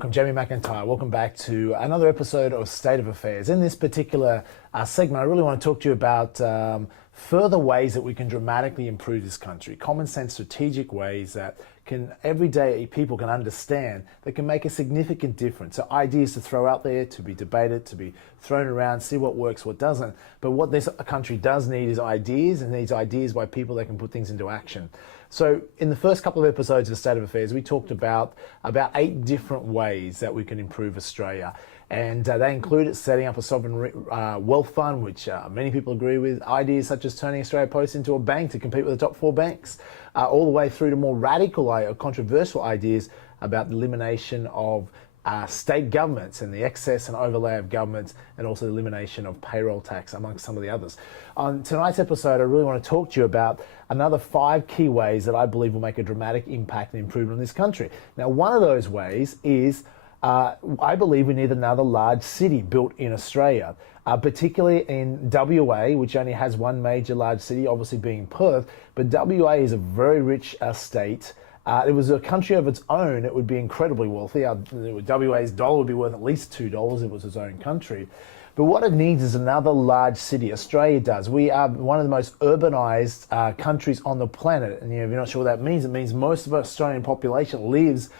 welcome, Jamie McIntyre. Welcome back to another episode of State of Affairs. In this particular segment, I really want to talk to you about further ways that we can dramatically improve this country. Common sense, strategic ways that everyday people can understand that can make a significant difference. So ideas to throw out there, to be debated, to be thrown around, see what works, what doesn't. But what this country does need is ideas, and needs ideas by people that can put things into action. So in the first couple of episodes of State of Affairs, we talked about 8 different ways that we can improve Australia. And they included setting up a sovereign wealth fund, which many people agree with, ideas such as turning Australia Post into a bank to compete with the top 4 banks, all the way through to more radical or controversial ideas about the elimination of state governments and the excess and overlay of governments, and also the elimination of payroll tax, amongst some of the others. On tonight's episode, I really want to talk to you about another 5 key ways that I believe will make a dramatic impact and improvement in this country. Now, one of those ways is I believe we need another large city built in Australia, particularly in WA, which only has one major large city, obviously being Perth. But WA is a very rich state. If it was a country of its own, it would be incredibly wealthy. WA's dollar would be worth at least $2 if it was its own country. But what it needs is another large city. Australia does. We are one of the most urbanized countries on the planet. And if you're not sure what that means, it means most of the Australian population lives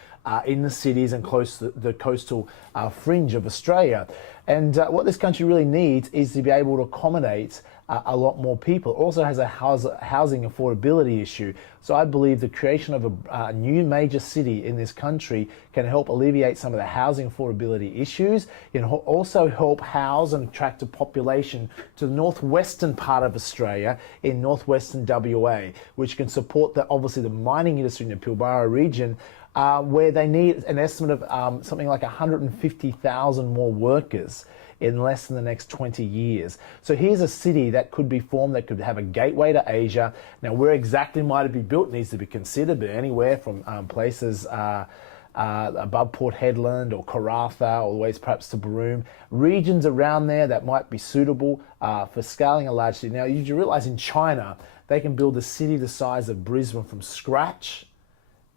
in the cities and close to the coastal fringe of Australia. And what this country really needs is to be able to accommodate a lot more people. It also has a housing affordability issue. So I believe the creation of a new major city in this country can help alleviate some of the housing affordability issues. It can also help house and attract a population to the northwestern part of Australia in northwestern WA, which can support obviously the mining industry in the Pilbara region, where they need an estimate of something like 150,000 more workers in less than the next 20 years. So here's a city that could be formed, that could have a gateway to Asia. Now, where exactly might it be built needs to be considered, but anywhere from places above Port Hedland or Karratha, all the way perhaps to Broome, regions around there that might be suitable for scaling a large city. Now, you realize in China, they can build a city the size of Brisbane from scratch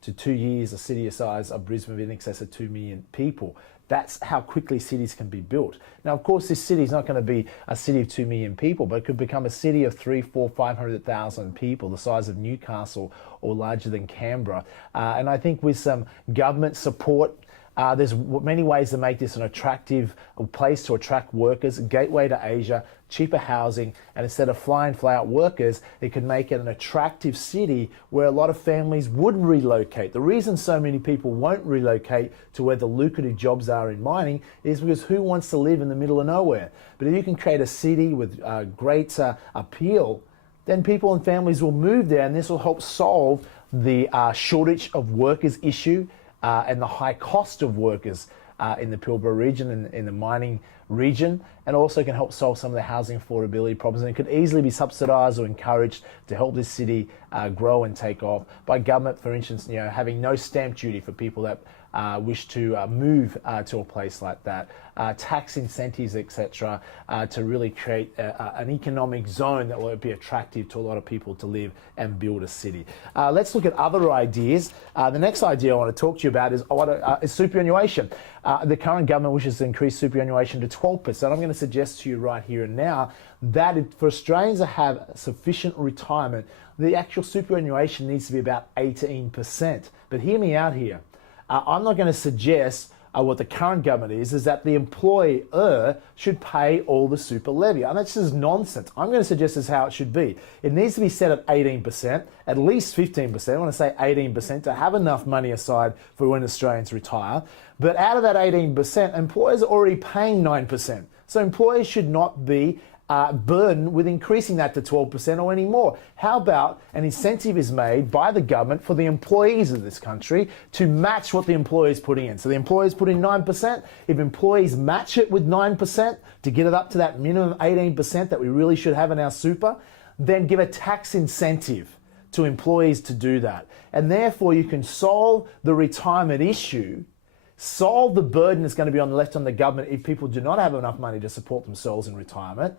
to 2 years, a city the size of Brisbane in excess of 2 million people. That's how quickly cities can be built. Now, of course, this city is not going to be a city of 2 million people, but it could become a city of 300,000, 400,000, 500,000 people, the size of Newcastle or larger than Canberra. And I think with some government support, there's many ways to make this an attractive place to attract workers, gateway to Asia, cheaper housing, and instead of fly out workers, it could make it an attractive city where a lot of families would relocate. The reason so many people won't relocate to where the lucrative jobs are in mining is because who wants to live in the middle of nowhere? But if you can create a city with great appeal, then people and families will move there, and this will help solve the shortage of workers issue and the high cost of workers in the Pilbara region and in the mining region, and also can help solve some of the housing affordability problems. And it could easily be subsidised or encouraged to help this city grow and take off by government, for instance, having no stamp duty for people that wish to move to a place like that, tax incentives, etc., to really create an economic zone that will be attractive to a lot of people to live and build a city. Let's look at other ideas. The next idea I want to talk to you about is superannuation. The current government wishes to increase superannuation to 12%. I'm going to suggest to you right here and now that for Australians to have sufficient retirement, the actual superannuation needs to be about 18%. But hear me out here. I'm not going to suggest what the current government is that the employer should pay all the super levy. And that's just nonsense. I'm going to suggest this is how it should be. It needs to be set at 18%, at least 15%. I want to say 18% to have enough money aside for when Australians retire. But out of that 18%, employers are already paying 9%. So employers should not be burden with increasing that to 12% or any more. How about an incentive is made by the government for the employees of this country to match what the employer is putting in? So the employers put in 9%. If employees match it with 9% to get it up to that minimum 18% that we really should have in our super, then give a tax incentive to employees to do that. And therefore you can solve the retirement issue, solve the burden that's going to be left on the government if people do not have enough money to support themselves in retirement,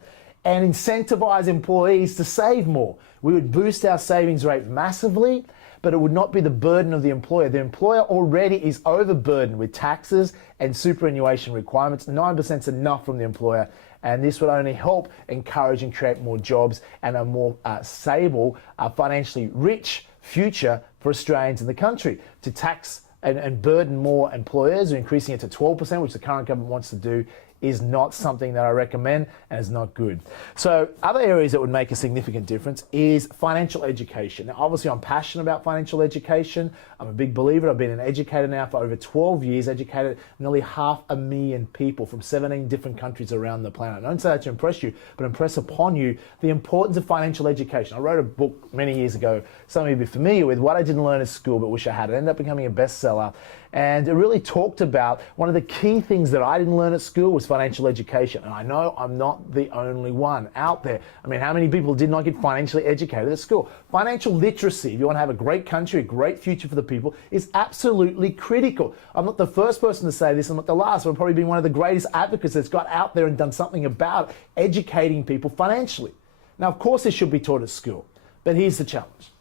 and incentivize employees to save more. We would boost our savings rate massively, but it would not be the burden of the employer. The employer already is overburdened with taxes and superannuation requirements. 9% is enough from the employer, and this would only help encourage and create more jobs and a more stable, financially rich future for Australians in the country. To tax and burden more employers, or increasing it to 12%, which the current government wants to do, is not something that I recommend and is not good. So other areas that would make a significant difference is financial education. Now, obviously, I'm passionate about financial education. I'm a big believer. I've been an educator now for over 12 years, educated nearly 500,000 people from 17 different countries around the planet. I don't say that to impress you, but impress upon you the importance of financial education. I wrote a book many years ago, some of you will be familiar with, What I Didn't Learn at School but Wish I Had. It ended up becoming a bestseller. And it really talked about one of the key things that I didn't learn at school was financial education. And I know I'm not the only one out there. I mean, how many people did not get financially educated at school? Financial literacy, if you want to have a great country, a great future for the people, is absolutely critical. I'm not the first person to say this, I'm not the last. I've probably been one of the greatest advocates that's got out there and done something about educating people financially. Now, of course, this should be taught at school, but here's the challenge.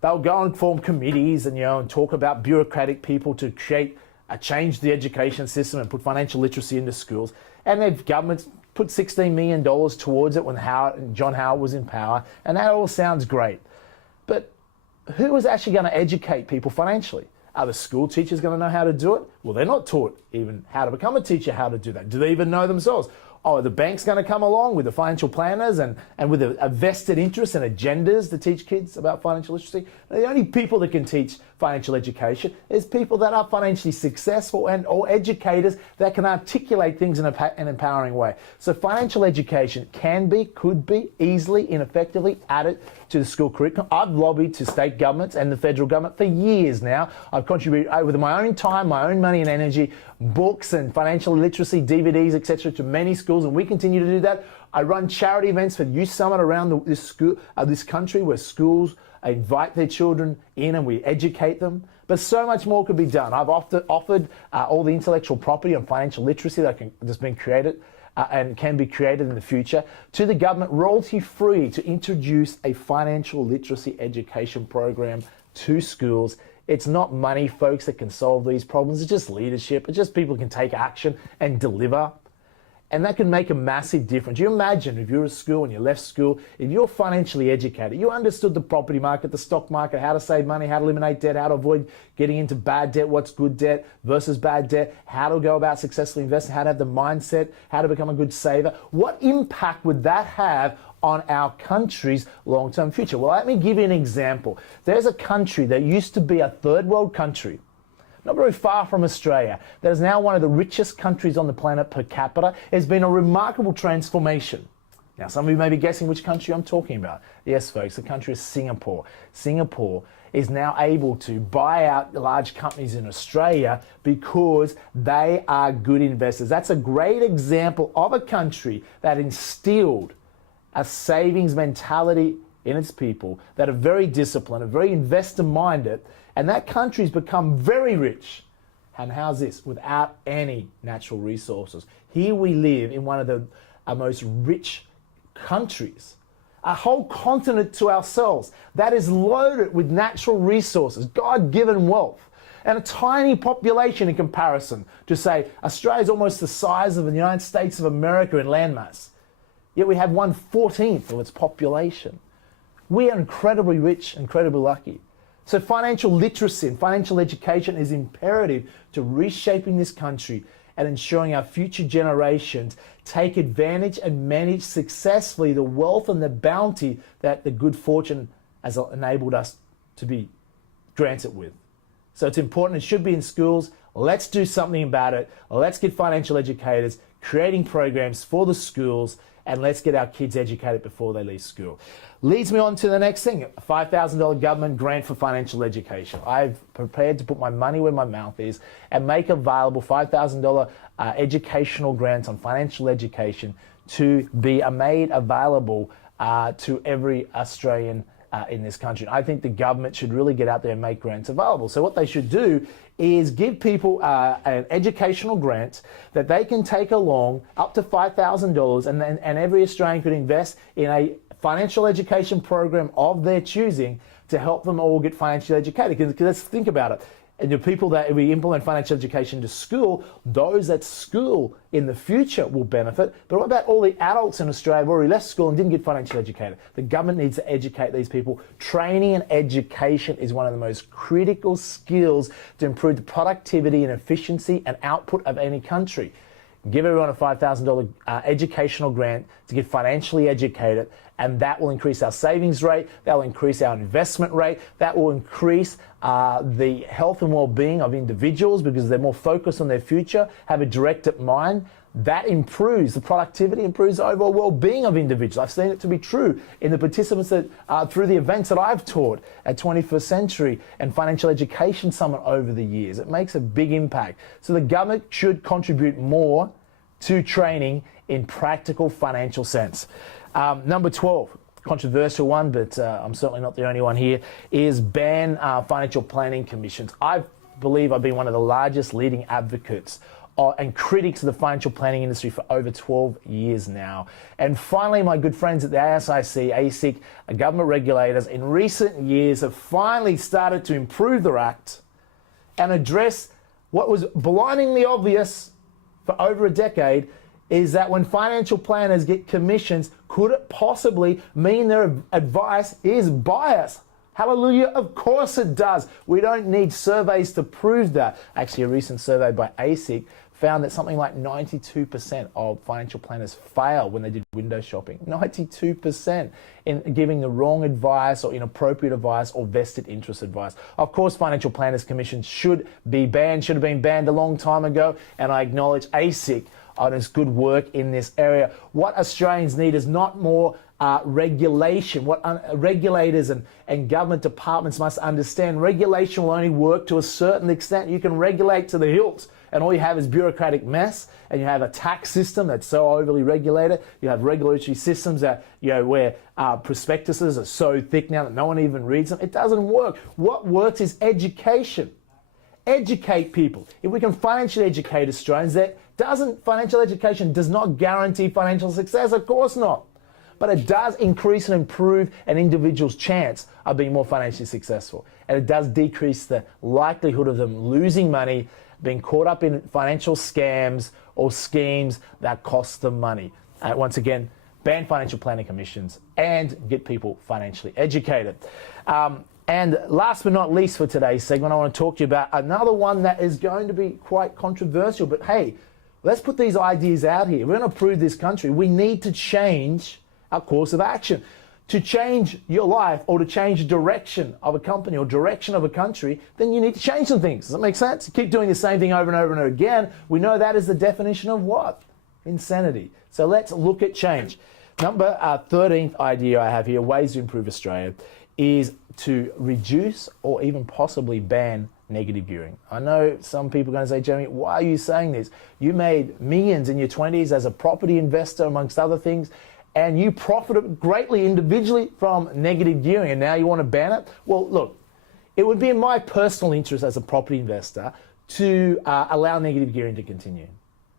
They'll go and form committees and talk about bureaucratic people to change the education system and put financial literacy into schools. And their governments put $16 million towards it when John Howard was in power, and that all sounds great. But who is actually going to educate people financially? Are the school teachers going to know how to do it? Well, they're not taught even how to become a teacher, how to do that. Do they even know themselves? Oh, are the banks going to come along with the financial planners and with a vested interest and agendas to teach kids about financial literacy? The only people that can teach financial education is people that are financially successful or educators that can articulate things in an empowering way. So financial education could be easily and effectively added to the school curriculum. I've lobbied to state governments and the federal government for years now. I've contributed with my own time, my own money and energy, books and financial literacy, DVDs, etc., to many schools, and we continue to do that. I run charity events for Youth Summit around this country where schools invite their children in and we educate them. But so much more could be done. I've offered all the intellectual property on financial literacy that's been created and can be created in the future to the government, royalty-free, to introduce a financial literacy education program to schools. It's not money, folks, that can solve these problems. It's just leadership. It's just people can take action and deliver. And that can make a massive difference. You imagine if you're at school and you left school, if you're financially educated, you understood the property market, the stock market, how to save money, how to eliminate debt, how to avoid getting into bad debt, what's good debt versus bad debt, how to go about successfully investing, how to have the mindset, how to become a good saver. What impact would that have on our country's long-term future? Well, let me give you an example. There's a country that used to be a third world country, not very far from Australia, that is now one of the richest countries on the planet per capita. It's been a remarkable transformation. Now, some of you may be guessing which country I'm talking about. Yes, folks, the country is Singapore. Singapore is now able to buy out large companies in Australia because they are good investors. That's a great example of a country that instilled a savings mentality in its people, that are very disciplined, are very investor-minded, and that country's become very rich. And how's this? Without any natural resources. Here we live in one of the most rich countries, a whole continent to ourselves that is loaded with natural resources, God-given wealth, and a tiny population in comparison to, say, Australia's almost the size of the United States of America in landmass. Yet we have 1/14 of its population. We are incredibly rich, incredibly lucky. So financial literacy and financial education is imperative to reshaping this country and ensuring our future generations take advantage and manage successfully the wealth and the bounty that the good fortune has enabled us to be granted with. So it's important. It should be in schools. Let's do something about it. Let's get financial educators creating programs for the schools, and let's get our kids educated before they leave school. Leads me on to the next thing, a $5,000 government grant for financial education. I've prepared to put my money where my mouth is and make available $5,000 educational grants on financial education to be made available to every Australian in this country. I think the government should really get out there and make grants available. So what they should do is give people an educational grant that they can take along up to $5,000, and every Australian could invest in a financial education program of their choosing to help them all get financially educated. Because let's think about it. And the people that we implement financial education to school, those at school in the future will benefit. But what about all the adults in Australia who already left school and didn't get financially educated? The government needs to educate these people. Training and education is one of the most critical skills to improve the productivity and efficiency and output of any country. Give everyone a $5,000 educational grant to get financially educated, and that will increase our savings rate, that will increase our investment rate, that will increase the health and well-being of individuals because they're more focused on their future, have a directed mind. That improves the productivity, improves the overall well-being of individuals. I've seen it to be true in the participants that through the events that I've taught at 21st Century and Financial Education Summit over the years. It makes a big impact. So the government should contribute more to training in practical financial sense. Number 12, controversial one, but I'm certainly not the only one here, is ban financial planning commissions. I believe I've been one of the largest leading advocates and critics of the financial planning industry for over 12 years now. And finally, my good friends at the ASIC, ASIC, government regulators, in recent years have finally started to improve their act and address what was blindingly obvious for over a decade, is that when financial planners get commissions, could it possibly mean their advice is biased? Hallelujah, of course it does. We don't need surveys to prove that. Actually, a recent survey by ASIC found that something like 92% of financial planners fail when they did window shopping. 92% in giving the wrong advice or inappropriate advice or vested interest advice. Of course, financial planners commissions should be banned, should have been banned a long time ago, and I acknowledge ASIC on its good work in this area. What Australians need is not more regulation. What regulators and government departments must understand, regulation will only work to a certain extent. You can regulate to the hilt, and all you have is bureaucratic mess, and you have a tax system that's so overly regulated. You have regulatory systems that, where prospectuses are so thick now that no one even reads them. It doesn't work. What works is education. Educate people. If we can financially educate Australians, financial education does not guarantee financial success, of course not. But it does increase and improve an individual's chance of being more financially successful. And it does decrease the likelihood of them losing money, being caught up in financial scams or schemes that cost them money. Once again, ban financial planning commissions and get people financially educated. And last but not least for today's segment, I want to talk to you about another one that is going to be quite controversial. But hey, let's put these ideas out here. We're going to improve this country. We need to change our course of action. To change your life or to change the direction of a company or direction of a country, then you need to change some things. Does that make sense? You keep doing the same thing over and over and over again. We know that is the definition of what? Insanity. So let's look at change. Number 13th idea I have here, ways to improve Australia, is to reduce or even possibly ban negative gearing. I know some people are going to say, Jeremy, why are you saying this? You made millions in your 20s as a property investor, amongst other things, and you profited greatly individually from negative gearing, and now you want to ban it? Well, look, it would be in my personal interest as a property investor to allow negative gearing to continue.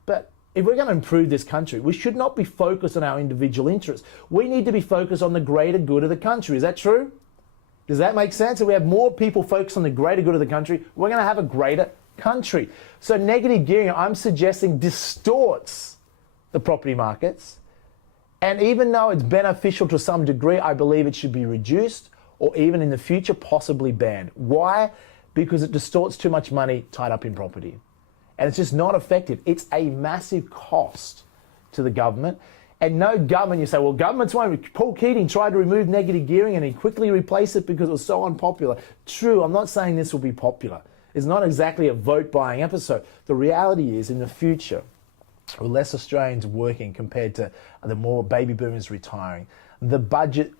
But if we're going to improve this country, we should not be focused on our individual interests. We need to be focused on the greater good of the country. Is that true? Does that make sense? If we have more people focused on the greater good of the country, we're going to have a greater country. So negative gearing, I'm suggesting, distorts the property markets. And even though it's beneficial to some degree, I believe it should be reduced or even in the future possibly banned. Why? Because it distorts too much money tied up in property. And it's just not effective. It's a massive cost to the government. And no government, you say, well, governments won't. Paul Keating tried to remove negative gearing and he quickly replaced it because it was so unpopular. True, I'm not saying this will be popular. It's not exactly a vote-buying episode. The reality is, in the future, with less Australians working compared to the more baby boomers retiring, the budget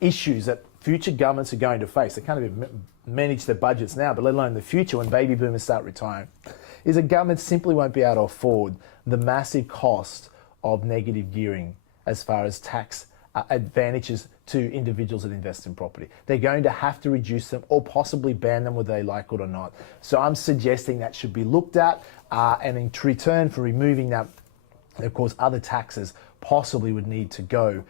issues that future governments are going to face, they can't even manage their budgets now, but let alone the future when baby boomers start retiring, is that governments simply won't be able to afford the massive cost of negative gearing as far as tax advantages to individuals that invest in property. They're going to have to reduce them or possibly ban them whether they like it or not. So I'm suggesting that should be looked at, and in return for removing that, of course, other taxes possibly would need to go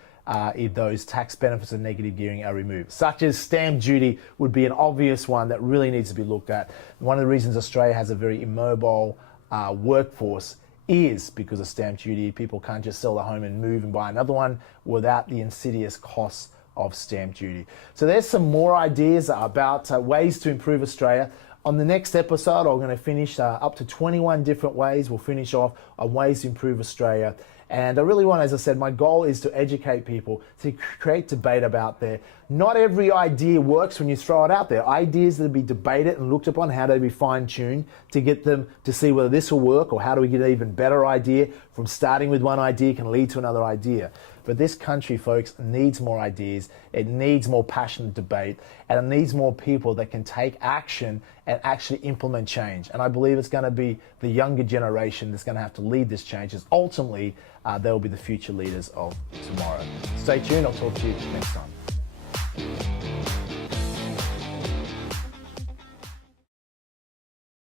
if those tax benefits of negative gearing are removed, such as stamp duty would be an obvious one that really needs to be looked at. One of the reasons Australia has a very immobile workforce is because of stamp duty. People can't just sell the home and move and buy another one without the insidious costs of stamp duty. So there's some more ideas about ways to improve Australia. On the next episode, I'm going to finish up to 21 different ways. We'll finish off on ways to improve Australia. And I really want, as I said, my goal is to educate people, to create debate about there. Not every idea works when you throw it out there. Ideas that will be debated and looked upon, how do they be fine-tuned to get them to see whether this will work, or how do we get an even better idea from starting with one idea can lead to another idea. But this country, folks, needs more ideas. It needs more passionate debate, and it needs more people that can take action and actually implement change. And I believe it's going to be the younger generation that's going to have to lead this change, as ultimately they will be the future leaders of tomorrow. Stay tuned. I'll talk to you next time.